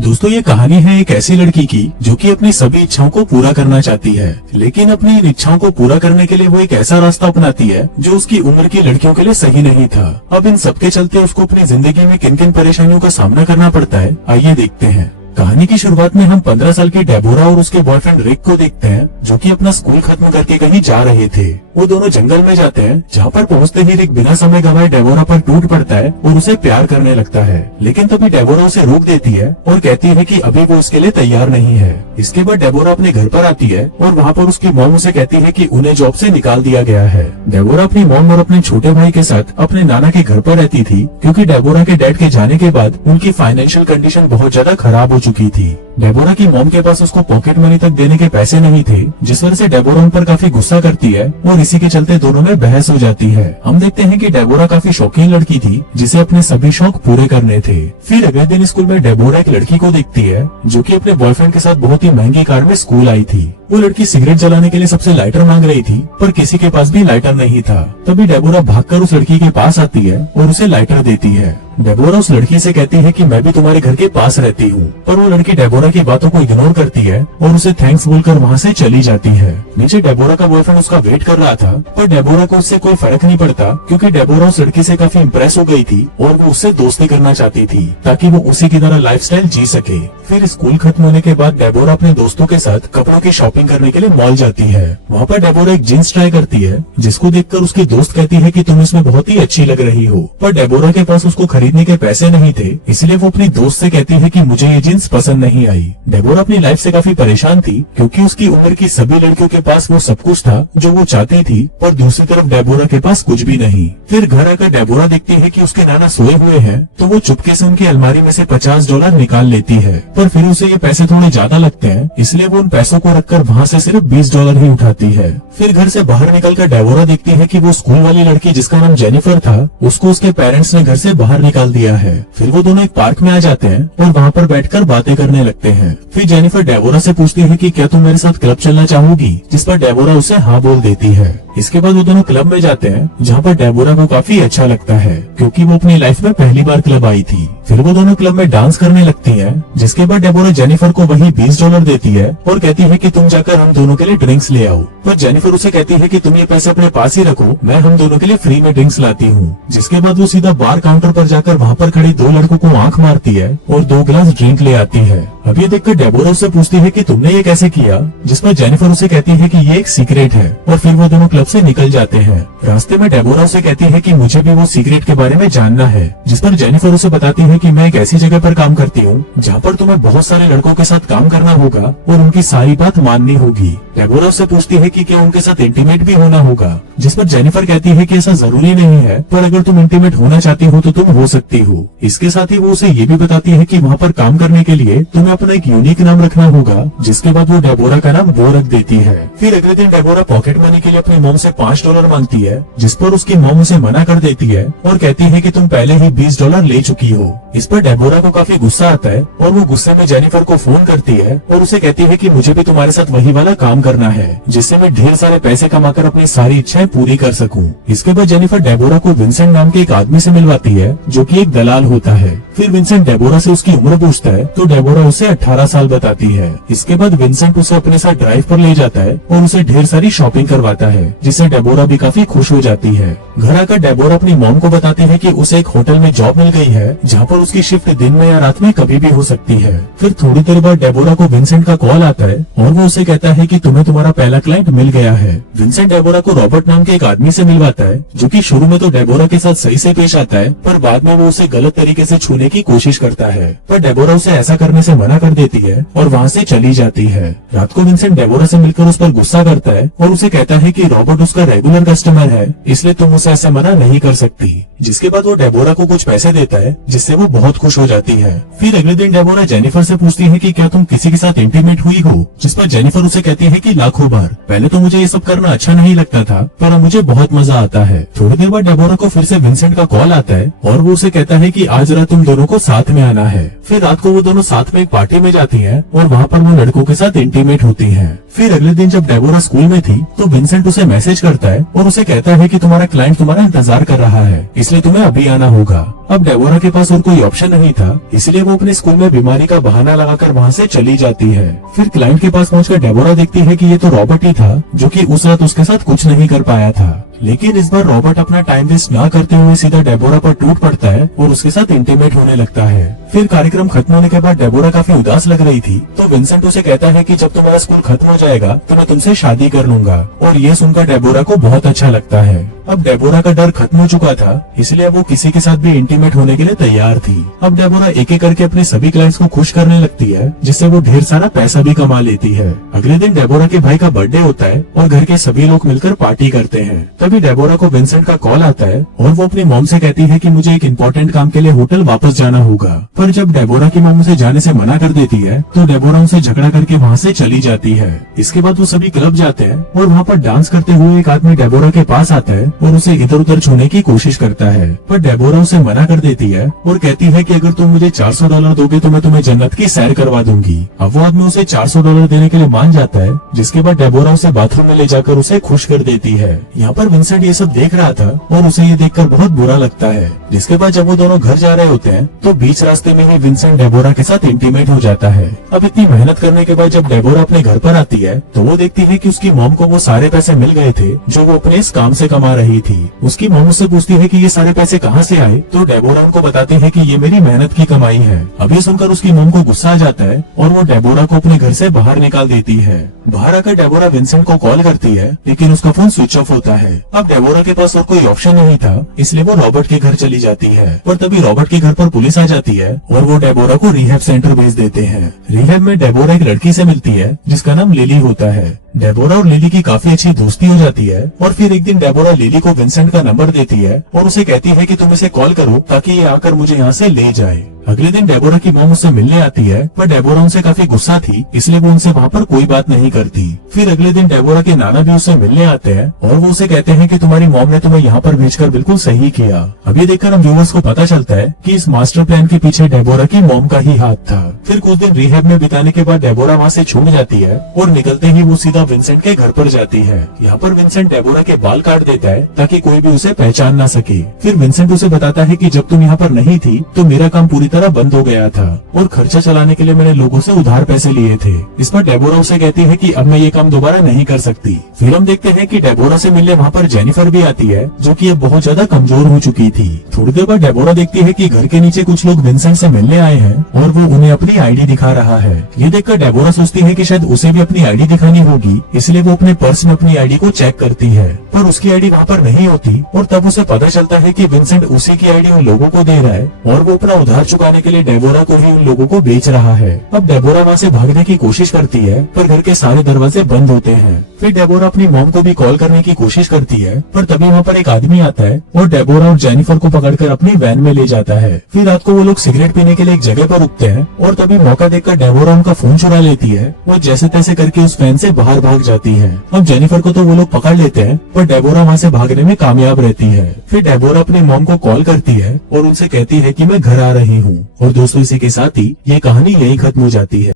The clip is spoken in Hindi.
दोस्तों ये कहानी है एक ऐसी लड़की की जो कि अपनी सभी इच्छाओं को पूरा करना चाहती है, लेकिन अपनी इन इच्छाओं को पूरा करने के लिए वो एक ऐसा रास्ता अपनाती है जो उसकी उम्र की लड़कियों के लिए सही नहीं था। अब इन सबके चलते उसको अपनी जिंदगी में किन किन परेशानियों का सामना करना पड़ता है, आइए देखते हैं। कहानी की शुरुआत में हम 15 साल की डेबोरा और उसके बॉयफ्रेंड रिक को देखते हैं, जो कि अपना स्कूल खत्म करके कहीं जा रहे थे। वो दोनों जंगल में जाते हैं, जहाँ पर पहुँचते ही रिक बिना समय गंवाए डेबोरा पर टूट पड़ता है और उसे प्यार करने लगता है। लेकिन तभी डेबोरा उसे रोक देती है और कहती है कि अभी वो उसके लिए तैयार नहीं है। इसके बाद डेबोरा अपने घर पर आती है और वहाँ पर उसकी मॉम उसे कहती है कि उन्हें जॉब से निकाल दिया गया है। डेबोरा अपनी मॉम और अपने छोटे भाई के साथ अपने नाना के घर पर रहती थी, क्योंकि डेबोरा के डैड के जाने के बाद उनकी फाइनेंशियल कंडीशन बहुत ज्यादा खराब हो चुकी थी। डेबोरा की मॉम के पास उसको पॉकेट मनी तक देने के पैसे नहीं थे, जिस वजह से डेबोरा उन पर काफी गुस्सा करती है और इसी के चलते दोनों में बहस हो जाती है। हम देखते हैं कि डेबोरा काफी शौकीन लड़की थी, जिसे अपने सभी शौक पूरे करने थे। फिर अगले दिन स्कूल में डेबोरा एक लड़की को देखती है, जो कि अपने बॉयफ्रेंड के साथ बहुत ही महंगी कार में स्कूल आई थी। वो लड़की सिगरेट जलाने के लिए सबसे लाइटर मांग रही थी, पर किसी के पास भी लाइटर नहीं था। तभी डेबोरा भागकर उस लड़की के पास आती है और उसे लाइटर देती है। डेबोरा उस लड़की से कहती है कि मैं भी तुम्हारे घर के पास रहती हूँ, पर वो लड़की डेबोरा की बातों को इग्नोर करती है और उसे थैंक्स बोलकर वहाँ से चली जाती है। नीचे डेबोरा का बॉयफ्रेंड उसका वेट कर रहा था, पर डेबोरा को उससे कोई फर्क नहीं पड़ता, क्योंकि डेबोरा उस लड़की से काफी इम्प्रेस हो गई थी और वो उससे दोस्ती करना चाहती थी, ताकि वो उसी की तरह लाइफस्टाइल जी सके। फिर स्कूल खत्म होने के बाद डेबोरा अपने दोस्तों के साथ कपड़ों की शॉपिंग करने के लिए मॉल जाती है। वहाँ पर डेबोरा एक जींस ट्राई करती है, जिसको देखकर उसकी दोस्त कहती है कि तुम इसमें बहुत ही अच्छी लग रही हो, पर डेबोरा के पास उसको खरीदने के पैसे नहीं थे, इसलिए वो अपनी दोस्त से कहती है कि मुझे ये जींस पसंद नहीं आई। डेबोरा अपनी लाइफ से काफी परेशान थी, क्योंकि उसकी उम्र की सभी लड़कियों के पास वो सब कुछ था जो वो चाहती थी, पर दूसरी तरफ डेबोरा के पास कुछ भी नहीं। फिर घर आकर डेबोरा देखती है कि उसके नाना सोए हुए हैं, तो वो चुपके से उनकी अलमारी में से $50 निकाल लेती है, पर फिर उसे ये पैसे थोड़े ज्यादा लगते हैं, इसलिए वो उन पैसों को रखकर वहाँ से सिर्फ $20 ही उठाती है। फिर घर से बाहर निकलकर डेबोरा देखती है कि वो स्कूल वाली लड़की जिसका नाम जेनिफर था, उसको उसके पेरेंट्स ने घर से बाहर निकाल दिया है। फिर वो दोनों एक पार्क में आ जाते हैं और वहाँ पर बैठकर बातें करने लगते हैं। फिर जेनिफर डेबोरा से पूछती है कि क्या तुम मेरे साथ क्लब चलना चाहोगी, जिस पर डेबोरा उसे हाँ बोल देती है। इसके बाद वो दोनों क्लब में जाते हैं, जहाँ पर डेबोरा को काफी अच्छा लगता है, क्योंकि वो अपनी लाइफ में पहली बार क्लब आई थी। फिर वो दोनों क्लब में डांस करने लगती हैं, जिसके बाद डेबोरा जेनिफर को वही $20 देती है और कहती है कि तुम जाकर हम दोनों के लिए ड्रिंक्स ले आओ। पर जेनिफर उसे कहती है कि तुम ये पैसे अपने पास ही रखो, मैं हम दोनों के लिए फ्री में ड्रिंक्स लाती हूँ। जिसके बाद वो सीधा बार काउंटर पर जाकर वहाँ पर खड़ी दो लड़कों को आंख मारती है और 2 गिलास ड्रिंक ले आती है। अब ये देखकर डेबोरा उससे पूछती है कि तुमने ये कैसे किया, जिस पर जेनिफर उसे कहती है कि ये एक सीक्रेट है, और फिर वो दोनों क्लब से निकल जाते हैं। रास्ते में डेबोरा उसे कहती है कि मुझे भी वो सीक्रेट के बारे में जानना है, जिस पर जेनिफर उसे बताती है कि मैं एक ऐसी जगह पर काम करती हूँ जहाँ पर तुम्हें बहुत सारे लड़कों के साथ काम करना होगा और उनकी सारी बात माननी होगी। डेबोरा उससे पूछती है कि क्या उनके साथ इंटीमेट भी होना होगा, जिस पर जेनिफर कहती है कि ऐसा जरूरी नहीं है, पर अगर तुम इंटीमेट होना चाहती हो तो तुम हो सकती हो। इसके साथ ही वो उसे ये भी बताती है कि वहाँ पर काम करने के लिए तुम्हें अपना एक यूनिक नाम रखना होगा, जिसके बाद वो डेबोरा का नाम वो रख देती है। फिर अगले दिन डेबोरा पॉकेट मनी के लिए अपनी मॉम से $5 मांगती है, जिस पर उसकी मॉम उसे मना कर देती है और कहती है कि तुम पहले ही $20 ले चुकी हो। इस पर डेबोरा को काफी गुस्सा आता है और वो गुस्से में जेनिफर को फोन करती है और उसे कहती है कि मुझे भी तुम्हारे साथ वही वाला काम करना है, जिससे मैं ढेर सारे पैसे कमाकर अपनी सारी इच्छाएं पूरी कर सकूं। इसके बाद जेनिफर डेबोरा को विंसेंट नाम के एक आदमी से मिलवाती है, जो कि एक दलाल होता है। फिर विंसेंट डेबोरा से उसकी उम्र पूछता है, तो डेबोरा उसे 18 साल बताती है। इसके बाद विंसेंट उसे अपने साथ ड्राइव पर ले जाता है और उसे ढेर सारी शॉपिंग करवाता है, जिससे डेबोरा भी काफी खुश हो जाती है। घर आकर डेबोरा अपनी मॉम को बताती है कि उसे एक होटल में जॉब मिल गई है, जहाँ पर उसकी शिफ्ट दिन में या रात में कभी भी हो सकती है। फिर थोड़ी देर बाद डेबोरा को विंसेंट का कॉल आता है और वो उसे कहता है कि तुम्हें तुम्हारा पहला क्लाइंट मिल गया है। विंसेंट डेबोरा को रॉबर्ट नाम के एक आदमी से मिलवाता है, जो कि शुरू में तो डेबोरा के साथ सही से पेश आता है, पर बाद में वो उसे गलत तरीके से छूने की कोशिश करता है, पर डेबोरा उसे ऐसा करने से मना कर देती है और वहाँ से चली जाती है। रात को विंसेंट डेबोरा से मिलकर उस पर गुस्सा करता है और उसे कहता है कि रॉबर्ट उसका रेगुलर कस्टमर है, इसलिए तुम उसे ऐसे मना नहीं कर सकती। जिसके बाद वो डेबोरा को कुछ पैसे देता है, जिससे वो बहुत खुश हो जाती है। फिर अगले दिन डेबोरा जेनिफर से पूछती है कि क्या तुम किसी के साथ इंटीमेट हुई हो, जिस पर जेनिफर उसे कहती है कि लाखों बार। पहले तो मुझे ये सब करना अच्छा नहीं लगता था, पर अब मुझे बहुत मजा आता है। थोड़ी देर बाद डेबोरा को फिर से विंसेंट का कॉल आता है और वो उसे कहता है कि आज रात तुम दोनों को साथ में आना है। फिर रात को वो दोनों साथ में एक पार्टी में जाती है और वहाँ पर वो लड़कों के साथ इंटीमेट होती है। फिर अगले दिन जब डेबोरा स्कूल में थी तो विंसेंट उसे मैसेज करता है और उसे कहता है कि तुम्हारा क्लाइंट तुम्हारा इंतजार कर रहा है, इसलिए तुम्हें अभी आना होगा। अब डेबोरा के पास और कोई ऑप्शन नहीं था, इसलिए वो अपने स्कूल में बीमारी का बहाना लगाकर वहाँ से चली जाती है। फिर क्लाइंट के पास पहुंचकर डेबोरा देखती है कि ये तो रॉबर्ट ही था जो कि उस रात उसके साथ कुछ नहीं कर पाया था। लेकिन इस बार रॉबर्ट अपना टाइम वेस्ट ना करते हुए सीधा डेबोरा पर टूट पड़ता है और उसके साथ इंटीमेट होने लगता है। फिर कार्यक्रम खत्म होने के बाद डेबोरा काफी उदास लग रही थी, तो विंसेंट उसे कहता है कि जब तुम्हारा स्कूल खत्म हो जाएगा तो मैं तुमसे शादी कर लूंगा। और ये सुनकर डेबोरा को बहुत अच्छा लगता है। अब डेबोरा का डर खत्म हो चुका था, इसलिए वो किसी के साथ भी इंटीमेट होने के लिए तैयार थी। अब डेबोरा एक एक करके अपने सभी क्लाइंट्स को खुश करने लगती है, जिससे वो ढेर सारा पैसा भी कमा लेती है। अगले दिन डेबोरा के भाई का बर्थडे होता है और घर के सभी लोग मिलकर पार्टी करते हैं। तभी डेबोरा को विंसेंट का कॉल आता है और वो अपनी मॉम से कहती है कि मुझे एक इम्पोर्टेंट काम के लिए होटल वापस जाना होगा। पर जब डेबोरा की मॉम उसे जाने से मना कर देती है तो डेबोरा उनसे झगड़ा करके वहाँ से चली जाती है। इसके बाद वो सभी क्लब जाते हैं और वहाँ पर डांस करते हुए एक आदमी डेबोरा के पास आता है और उसे इधर उधर छूने की कोशिश करता है, पर डेबोरा उसे मना कर देती है और कहती है कि अगर तुम मुझे $400 दोगे तो मैं तुम्हें जन्नत की सैर करवा दूंगी। अब वो आदमी उसे $400 देने के लिए मान जाता है, जिसके बाद डेबोरा उसे बाथरूम में ले जाकर उसे खुश कर देती है। यहाँ पर विंसेंट ये सब देख रहा था और उसे ये देखकर बहुत बुरा लगता है। जिसके बाद जब वो दोनों घर जा रहे होते हैं तो बीच रास्ते में ही विंसेंट डेबोरा के साथ इंटीमेट हो जाता है। अब इतनी मेहनत करने के बाद जब डेबोरा अपने घर पर आती है तो वो देखती है कि उसकी मॉम को वो सारे पैसे मिल गए थे जो वो अपने इस काम से कमा रही थी। उसकी मॉम उससे पूछती है कि ये सारे पैसे कहाँ से आए, तो डेबोरा उनको बताती है कि ये मेरी मेहनत की कमाई है। अभी सुनकर उसकी मॉम को गुस्सा आ जाता है और वो डेबोरा को अपने घर से बाहर निकाल देती है। बाहर आकर डेबोरा विंसेंट को कॉल करती है, लेकिन उसका फोन स्विच ऑफ होता है। अब डेबोरा के पास और कोई ऑप्शन नहीं था, इसलिए वो रॉबर्ट के घर चली जाती है। पर तभी रॉबर्ट के घर पर पुलिस आ जाती है और वो डेबोरा को रिहैब सेंटर भेज देते हैं। रिहैब में डेबोरा एक लड़की से मिलती है जिसका नाम लिली होता है। डेबोरा और लिली की काफी अच्छी दोस्ती हो जाती है और फिर एक दिन डेबोरा लिली को विंसेंट का नंबर देती है और उसे कहती है कि तुम इसे कॉल करो ताकि ये आकर मुझे यहाँ से ले जाए। अगले दिन डेबोरा की मॉम उससे मिलने आती है, पर डेबोरा उनसे काफी गुस्सा थी, इसलिए वो उनसे वहाँ पर कोई बात नहीं करती। फिर अगले दिन डेबोरा के नाना भी उससे मिलने आते हैं और वो उसे कहते हैं कि तुम्हारी मॉम ने तुम्हें यहाँ पर भेजकर बिल्कुल सही किया। अब ये देखकर हम व्यूअर्स को पता चलता है कि इस मास्टर प्लान के पीछे डेबोरा की मॉम का ही हाथ था। फिर कुछ दिन रिहैब में बिताने के बाद डेबोरा वहाँ से छूट जाती है और निकलते ही वो सीधा विंसेंट के घर पर जाती है। यहाँ पर विंसेंट डेबोरा के बाल काट देता है ताकि कोई भी उसे पहचान न सके। फिर विंसेंट उसे बताता है कि जब तुम यहाँ पर नहीं थी तो मेरा काम पूरी तरह बंद हो गया था और खर्चा चलाने के लिए मैंने लोगों से उधार पैसे लिए थे। इस पर डेबोरा उसे कहती है कि अब मैं ये काम दोबारा नहीं कर सकती। फिर हम देखते हैं कि डेबोरा से मिलने वहाँ पर जेनिफर भी आती है, जो कि अब बहुत ज्यादा कमजोर हो चुकी थी। थोड़ी देर बाद डेबोरा देखती है कि घर के नीचे कुछ लोग विंसेंट से मिलने आए हैं और वो उन्हें अपनी आईडी दिखा रहा है। ये देखकर डेबोरा सोचती है कि शायद उसे भी अपनी आईडी दिखानी होगी, इसलिए वो अपने पर्स में अपनी आईडी को चेक करती है, पर उसकी आईडी वहाँ पर नहीं होती और तब उसे पता चलता है कि विंसेंट उसी की आईडी उन लोगों को दे रहा है और वो अपना उधार चुकाने के लिए डेबोरा को ही उन लोगों को बेच रहा है। अब डेबोरा वहाँ से भागने की कोशिश करती है, पर घर के सारे दरवाजे बंद होते हैं। फिर डेबोरा अपनी मॉम को भी कॉल करने की कोशिश करती है, पर तभी वहाँ पर एक आदमी आता है और डेबोरा और जेनिफर को पकड़कर अपनी वैन में ले जाता है। फिर रात को वो लोग सिगरेट पीने के लिए एक जगह पर रुकते हैं और तभी मौका देखकर डेबोरा उनका फोन चुरा लेती है। वो जैसे तैसे करके उस वैन से बाहर भाग जाती है। अब जेनिफर को तो वो लोग पकड़ लेते हैं, पर डेबोरा वहाँ से भागने में कामयाब रहती है। फिर डेबोरा अपनी मॉम को कॉल करती है और उनसे कहती है कि मैं घर आ रही हूँ। और दोस्तों, इसी के साथ ही ये कहानी यही खत्म हो जाती है।